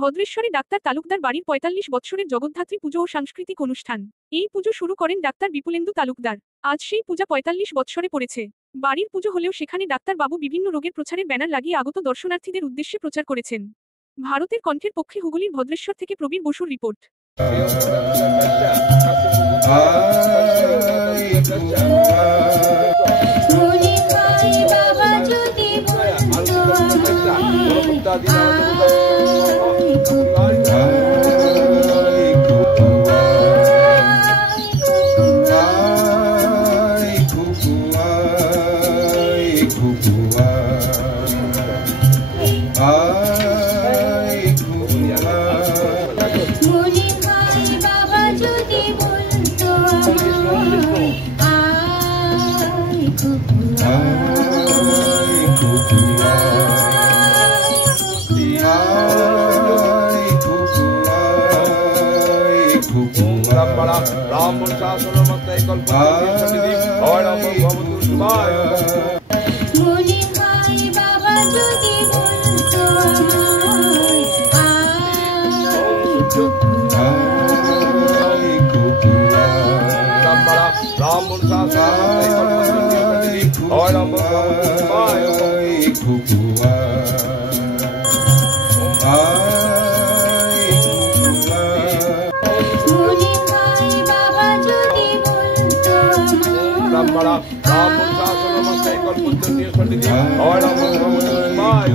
ভদ্রেশ্বরে doctor Talukdar বাড়ির ৪৫ বৎসরের জগদ্ধাত্রী পুজো ও সাংস্কৃতিক অনুষ্ঠান। এই পুজো শুরু করেন ডাক্তার বিপুলেন্দু তালুকদার। আজ সেই পূজা ৪৫ বৎসরে পড়েছে। বাড়ির পুজো হলেও সেখানে ডাক্তার বাবু বিভিন্ন রোগের প্রচারের ব্যানার লাগিয়ে আগত দর্শনার্থীদের উদ্দেশ্যে প্রচার করেছেন। ভারতের কণ্ঠের পক্ষে হুগলির ভদ্রেশ্বর থেকে প্রবীর বসুর রিপোর্ট। राम शास्त्रमस्तै कल्पते और भवतु शिवाय मुनि भाई बाबा যদি বলতো राम शास्त्रमस्तै कल्पते और भवतु शिवाय राम शास्त्रमस्तै कल्पते और भवतु शिवाय